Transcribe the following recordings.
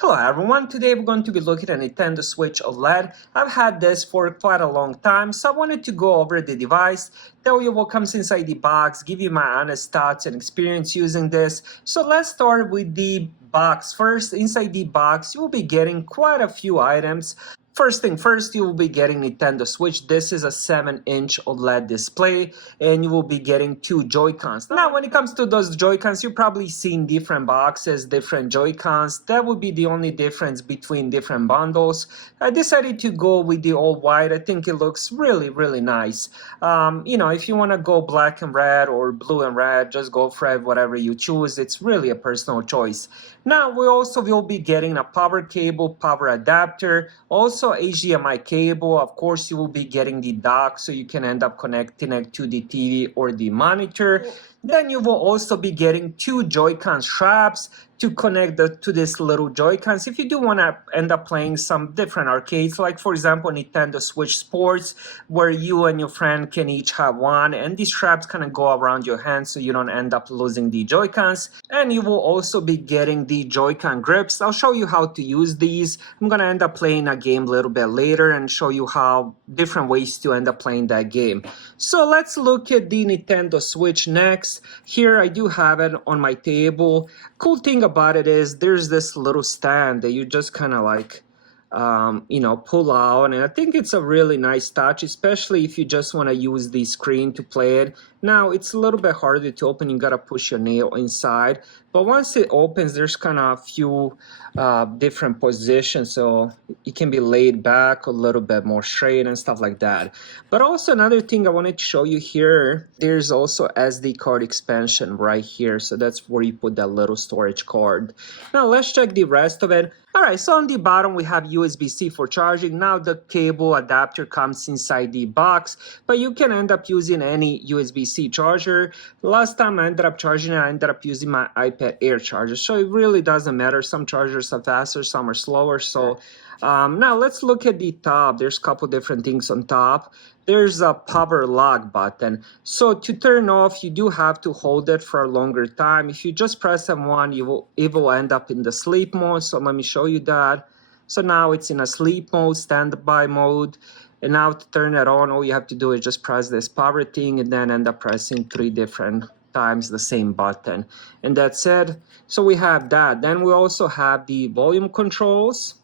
Hello everyone, today we're going to be looking at Nintendo Switch OLED. I've had this for quite a long time, so I wanted to go over the device, tell you what comes inside the box, give you my honest thoughts and experience using this. So let's start with the box first. Inside the box, you will be getting quite a few items. First thing first, you will be getting Nintendo Switch. This is a 7-inch OLED display, and you will be getting two Joy-Cons. Now, when it comes to those Joy-Cons, you've probably seen different boxes, different Joy-Cons. That would be the only difference between different bundles. I decided to go with the all white. I think it looks really, really nice. If you want to go black and red or blue and red, just go for it, whatever you choose. It's really a personal choice. Now, we also will be getting a power cable, power adapter, also HDMI cable. Of course, you will be getting the dock so you can end up connecting it to the TV or the monitor. Then you will also be getting two Joy-Con straps to connect to this little Joy-Cons. If you do want to end up playing some different arcades, like for example Nintendo Switch Sports, where you and your friend can each have one, and these straps kind of go around your hand so you don't end up losing the Joy-Cons. And you will also be getting the Joy-Con grips. I'll show you how to use these. I'm going to end up playing a game a little bit later and show you how different ways to end up playing that game. So let's look at the Nintendo Switch next. Here I do have it on my table. Cool thing about it is there's this little stand that you just kind of like pull out, and I think it's a really nice touch, especially if you just want to use the screen to play it. Now it's a little bit harder to open, you gotta push your nail inside, but once it opens there's kind of a few different positions, so it can be laid back a little bit more straight and stuff like that. But also another thing I wanted to show you here, there's also SD card expansion right here, so that's where you put that little storage card. Now let's check the rest of it. Alright, so on the bottom we have USB-C for charging. Now the cable adapter comes inside the box, but you can end up using any USB-C charger. Last time I ended up charging it, I ended up using my iPad Air charger, so it really doesn't matter. Some chargers are faster, some are slower. So now let's look at the top. There's a couple different things on top. There's a power lock button. So to turn off, you do have to hold it for a longer time. If you just press M1, it will end up in the sleep mode. So let me show you that. So now it's in a sleep mode, standby mode. And now to turn it on, all you have to do is just press this power thing and then end up pressing 3 different times the same button. And that's it. So we have that. Then we also have the volume controls.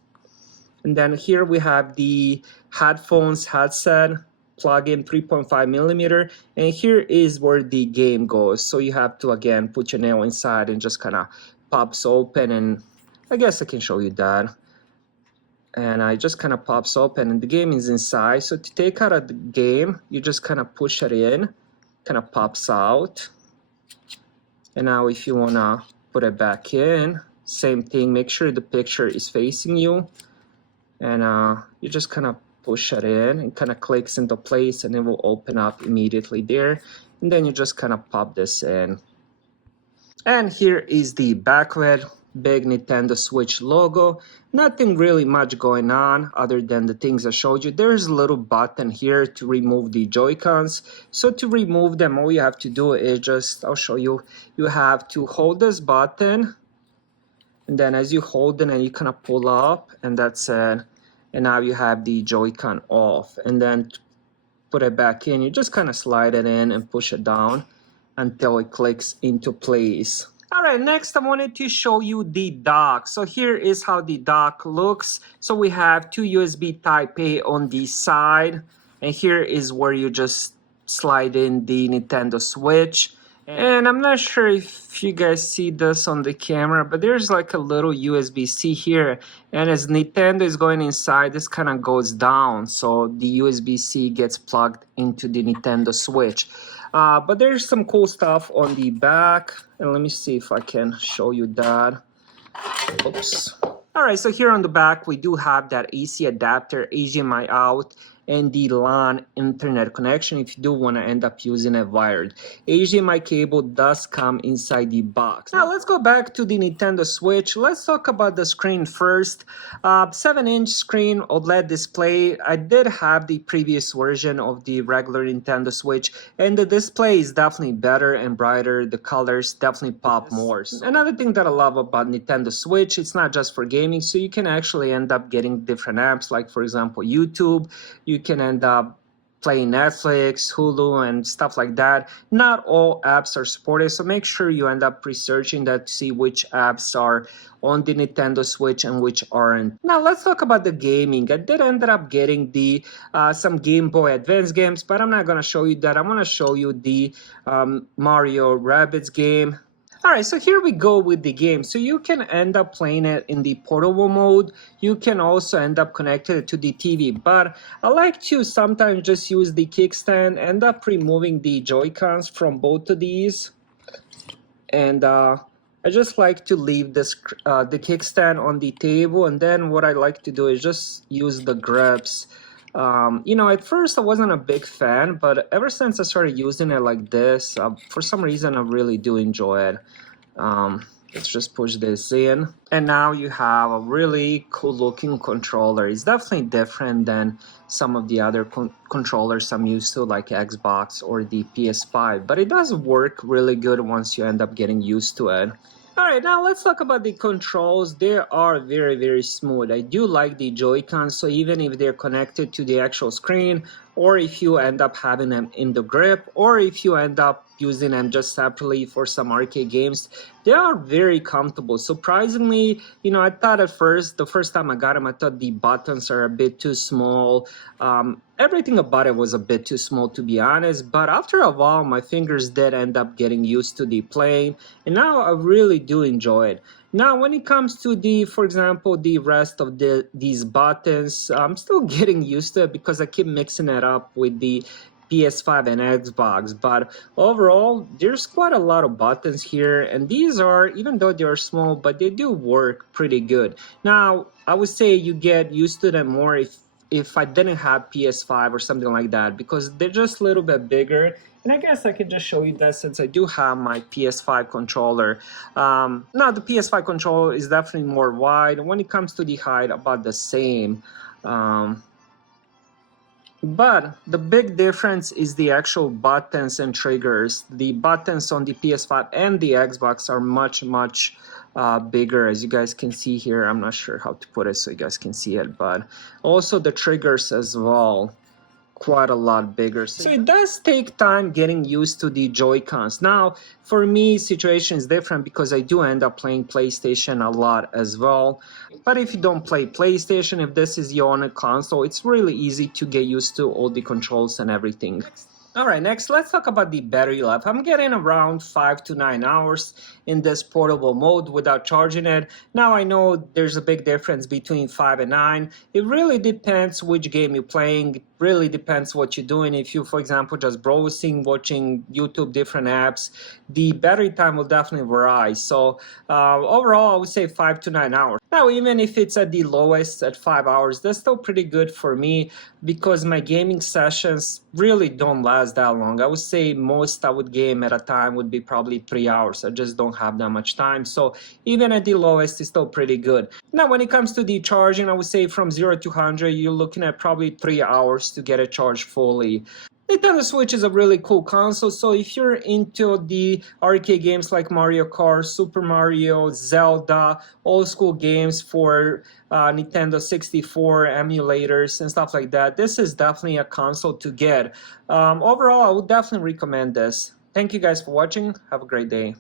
And then here we have the headphones headset plug-in 3.5 millimeter, and here is where the game goes. So you have to again put your nail inside and just kind of pops open, and I guess I can show you that. And it just kind of pops open and the game is inside. So to take out of the game, you just kind of push it in, kind of pops out. And now if you want to put it back in, same thing, make sure the picture is facing you. And you just kind of push it in and kind of clicks into place, and it will open up immediately there. And then you just kind of pop this in. And here is the back of it, big Nintendo Switch logo. Nothing really much going on other than the things I showed you. There's a little button here to remove the Joy-Cons. So to remove them, all you have to do is just, I'll show you, you have to hold this button. And then as you hold it, and you kind of pull up, and that's it. And now you have the Joy-Con off. And then to put it back in, you just kind of slide it in and push it down until it clicks into place. All right, next I wanted to show you the dock. So here is how the dock looks. So we have 2 USB Type-A on the side. And here is where you just slide in the Nintendo Switch. And I'm not sure if you guys see this on the camera, but there's like a little USB-C here. And as Nintendo is going inside, this kind of goes down. So the USB-C gets plugged into the Nintendo Switch. But there's some cool stuff on the back. And let me see if I can show you that. Oops. All right, so here on the back, we do have that AC adapter, HDMI out, and the LAN internet connection if you do want to end up using it wired. HDMI cable does come inside the box. Now let's go back to the Nintendo Switch. Let's talk about the screen first. 7-inch screen OLED display. I did have the previous version of the regular Nintendo Switch, and the display is definitely better and brighter. The colors definitely pop more. So another thing that I love about Nintendo Switch, it's not just for gaming, so you can actually end up getting different apps, like for example YouTube. You can end up playing Netflix, Hulu, and stuff like that. Not all apps are supported, so make sure you end up researching that to see which apps are on the Nintendo Switch and which aren't. Now let's talk about the gaming. I did end up getting the some Game Boy Advance games, but I'm not gonna show you that. I'm gonna show you the Mario Rabbids game. Alright, so here we go with the game. So you can end up playing it in the portable mode. You can also end up connected to the TV, but I like to sometimes just use the kickstand, end up removing the Joy-Cons from both of these. And I just like to leave this the kickstand on the table, and then what I like to do is just use the grips. You know, at first I wasn't a big fan, but ever since I started using it like this, for some reason I really do enjoy it. Let's just push this in, and now you have a really cool looking controller. It's definitely different than some of the other controllers I'm used to, like Xbox or the PS5, but it does work really good once you end up getting used to it. Alright, now let's talk about the controls. They are very smooth. I do like the Joy-Cons, so even if they're connected to the actual screen, or if you end up having them in the grip, or if you end up using them just separately for some arcade games, they are very comfortable. Surprisingly, you know, I thought at first, the first time I got them, I thought the buttons are a bit too small. Everything about it was a bit too small, to be honest, but after a while my fingers did end up getting used to the playing, and now I really do enjoy it. Now when it comes to the, for example, the rest of these buttons, I'm still getting used to it because I keep mixing it up with the PS5 and Xbox, but overall there's quite a lot of buttons here, and these are, even though they are small, but they do work pretty good. Now I would say you get used to them more if I didn't have PS5 or something like that, because they're just a little bit bigger. And I guess I can just show you that since I do have my PS5 controller. Now the PS5 controller is definitely more wide. When it comes to the height, about the same. But the big difference is the actual buttons and triggers. The buttons on the PS5 and the Xbox are much bigger, as you guys can see here. I'm not sure how to put it so you guys can see it, but also the triggers as well, quite a lot bigger. So it does take time getting used to the Joy-Cons. Now for me, situation is different because I do end up playing PlayStation a lot as well. But if you don't play PlayStation, if this is your own console, it's really easy to get used to all the controls and everything. Alright, next let's talk about the battery life. I'm getting around 5 to 9 hours in this portable mode without charging it. Now I know there's a big difference between 5 and 9. It really depends which game you're playing. It really depends what you're doing. If you, for example, just browsing, watching YouTube, different apps, the battery time will definitely vary. So overall I would say 5 to 9 hours. Now even if it's at the lowest at 5 hours, that's still pretty good for me because my gaming sessions really don't last that long. I would say most I would game at a time would be probably 3 hours. I just don't have that much time. So even at the lowest, it's still pretty good. Now when it comes to the charging, I would say from 0 to 100, you're looking at probably 3 hours to get it charged fully. Nintendo Switch is a really cool console, so if you're into the arcade games like Mario Kart, Super Mario, Zelda, old school games for Nintendo 64 emulators and stuff like that, this is definitely a console to get. Overall, I would definitely recommend this. Thank you guys for watching. Have a great day.